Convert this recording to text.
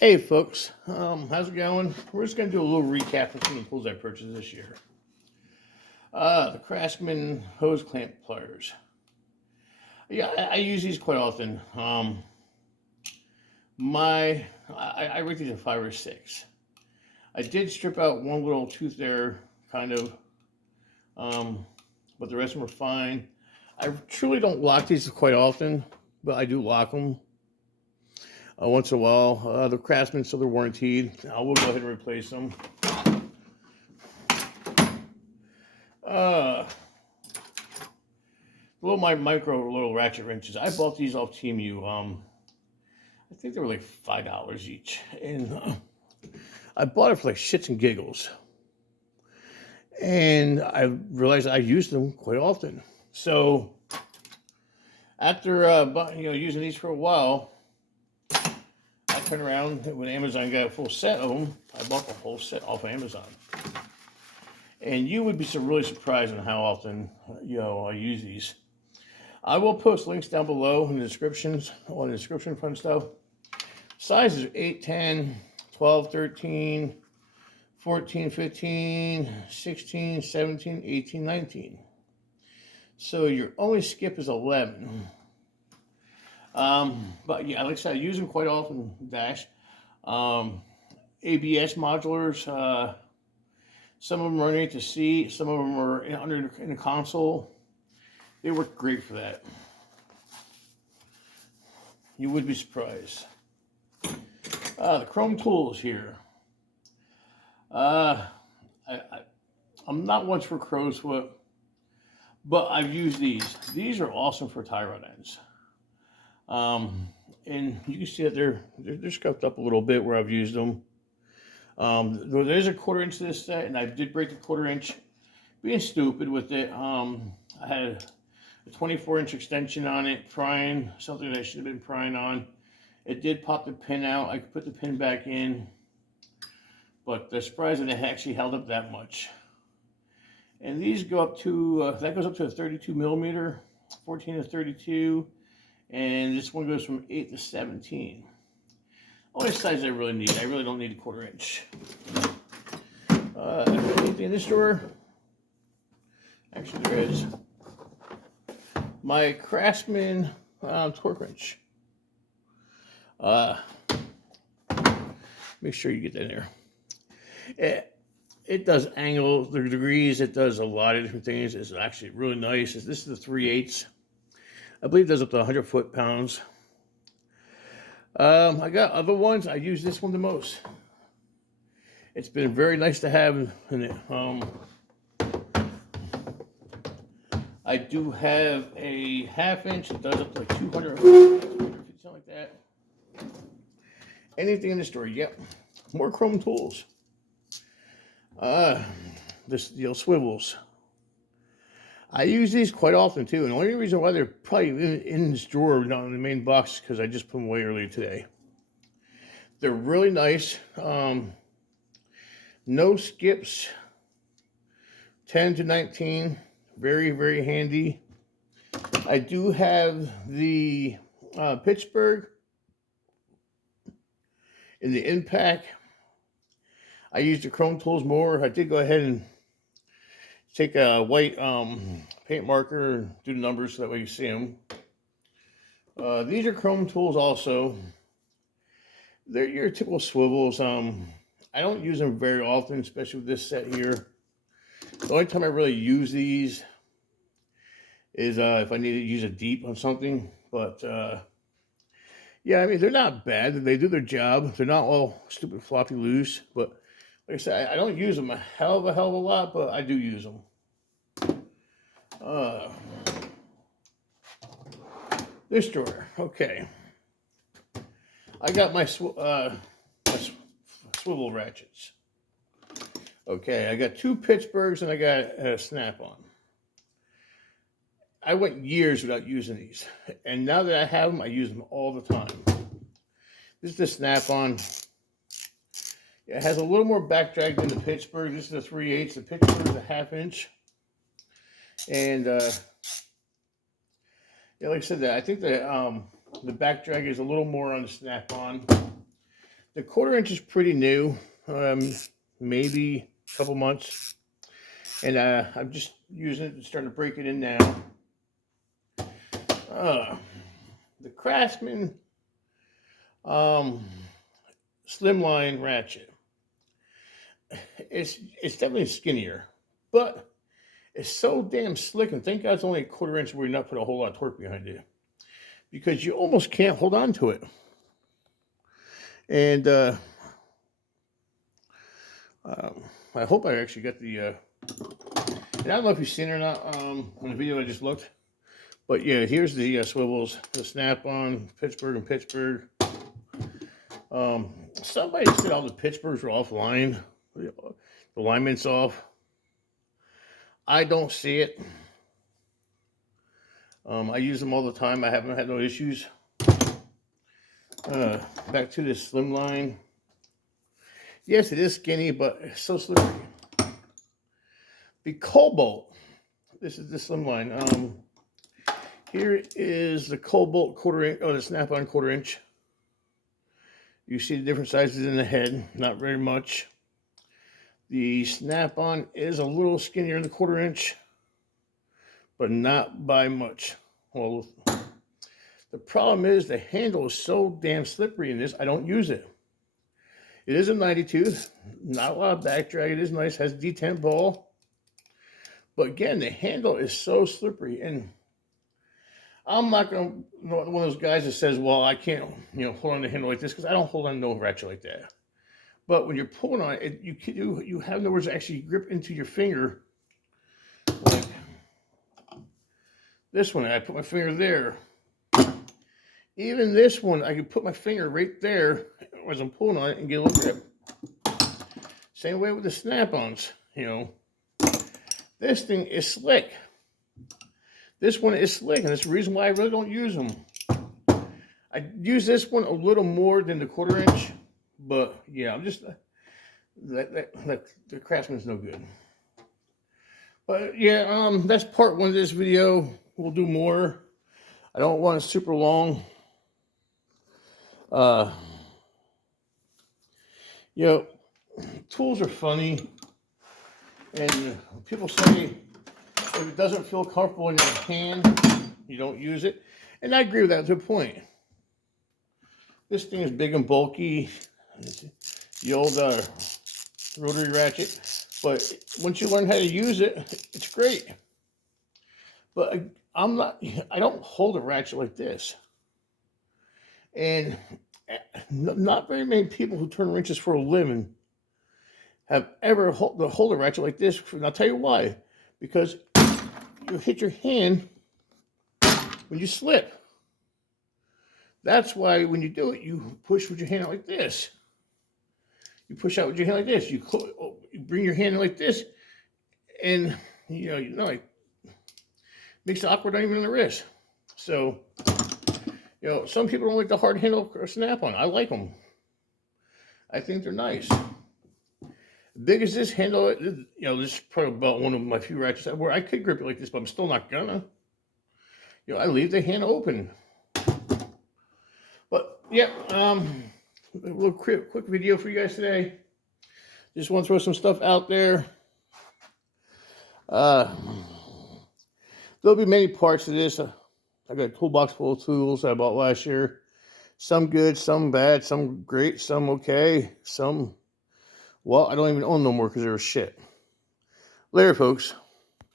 Hey folks, how's it going? We're just going to do a little recap of some of the tools I purchased this year. The Craftsman hose clamp pliers. Yeah, I use these quite often. I rate these a 5 or 6. I did strip out one little tooth there, kind of, but the rest of them were fine. I truly don't lock these quite often, but I do lock them once in a while. The Craftsman, so they're warranted. I will go ahead and replace them. My micro little ratchet wrenches. I bought these off Temu. I think they were like $5 each, and I bought it for like shits and giggles. And I realized I used them quite often. So after using these for a while, I turned around when Amazon got a full set of them. I bought the whole set off of Amazon. And you would be really surprised on how often I use these. I will post links down below in the descriptions, on the description front stuff. Sizes are 8, 10, 12, 13, 14, 15, 16, 17, 18, 19. So your only skip is 11. But yeah, like I said, I use them quite often. Dash. ABS modulars. Some of them are underneath the seat. Some of them are in the console. They work great for that. You would be surprised. The chrome tools here. I'm not much for crow's foot, but I've used these. These are awesome for tie rod ends. And you can see that they're scuffed up a little bit where I've used them. There's a 1/4 inch to this set, and I did break the 1/4 inch. Being stupid with it. I had a 24-inch extension on it, prying, something that I should have been prying on. It did pop the pin out. I could put the pin back in, but they're surprised that it actually held up that much. And these go up to, that goes up to a 32 millimeter, 14 to 32, and this one goes from 8 to 17. Only size I really need. I really don't need a 1/4 inch. Anything in this drawer? Actually, there is. My Craftsman torque wrench. Make sure you get that in there. It does angles, the degrees. It does a lot of different things. It's actually really nice. This is the 3/8. I believe it does up to 100 foot-pounds. I got other ones. I use this one the most. It's been very nice to have in it. I do have a 1/2 inch. It does up to like 200, something like that. Anything in the store? Yep. More chrome tools. This swivels. I use these quite often too, and the only reason why they're probably in this drawer, not in the main box, is because I just put them away earlier today. They're really nice. No skips. 10 to 19. Very, very handy. I do have the Pittsburgh in the impact. I use the chrome tools more. I did go ahead and take a white paint marker and do the numbers so that way you see them. These are chrome tools also. They're your typical swivels. I don't use them very often, especially with this set here. The only time I really use these is if I need to use a deep on something. But yeah, I mean, they're not bad. They do their job. They're not all stupid floppy loose. But like I said, I don't use them a hell of a lot, but I do use them. This drawer, okay. I got my swivel ratchets. Okay, I got 2 Pittsburghs and I got a Snap-on. I went years without using these, and now that I have them, I use them all the time. This is the Snap-on. It has a little more back drag than the Pittsburgh. This is the 3/8. The Pittsburgh is a 1/2 inch. And yeah, like I said, I think the back drag is a little more on the Snap-on. The 1/4 inch is pretty new, maybe a couple months, and I'm just using it and starting to break it in now. The Craftsman slimline ratchet. It's definitely skinnier, but it's so damn slick, and thank God it's only a 1/4 inch where you're not put a whole lot of torque behind it, because you almost can't hold on to it. And I hope I actually got the, and I don't know if you've seen it or not on the video I just looked, but yeah, here's the swivels, the snap-on, Pittsburgh and Pittsburgh. Somebody said all the Pittsburghs were offline, the alignment's off. I don't see it. I use them all the time. I haven't had no issues. Back to this slimline. Yes, it is skinny, but it's so slippery. The Cobalt. This is the slimline. Here is the Cobalt 1/4 inch, the snap-on 1/4 inch. You see the different sizes in the head, not very much. The snap-on is a little skinnier in the 1/4 inch, but not by much. Well, the problem is the handle is so damn slippery in this, I don't use it. It is a 92, not a lot of back drag. It is nice, has detent ball. But again, the handle is so slippery, and I'm not going to be one of those guys that says, well, I can't, hold on to the handle like this, because I don't hold on to no ratchet like that. But when you're pulling on it, you have nowhere to actually grip into your finger. Like this one, I put my finger there. Even this one, I can put my finger right there as I'm pulling on it and get a little grip. Same way with the snap-ons, This thing is slick. This one is slick, and that's the reason why I really don't use them. I use this one a little more than the 1/4 inch, but yeah, I'm just, the Craftsman's no good. But yeah, that's part 1 of this video. We'll do more. I don't want it super long. Tools are funny, and people say if it doesn't feel comfortable in your hand, you don't use it, and I agree with that to a point. This thing is big and bulky, the old rotary ratchet, but once you learn how to use it, it's great. But I don't hold a ratchet like this, and not very many people who turn wrenches for a living have ever hold a ratchet like this. And I'll tell you why. Because you hit your hand when you slip. That's why when you do it, you push with your hand out like this. You push out with your hand like this. You bring your hand like this, and it makes it awkward even on the wrist. So, some people don't like the hard handle or snap-on. I like them. I think they're nice. Big as this handle, this is probably about one of my few ratchets where I could grip it like this, but I'm still not gonna. I leave the hand open. But yeah, a little quick video for you guys today. Just want to throw some stuff out there. There'll be many parts of this. I got a toolbox full of tools I bought last year. Some good, some bad, some great, some okay, some, well, I don't even own no more because they were shit. Later, folks.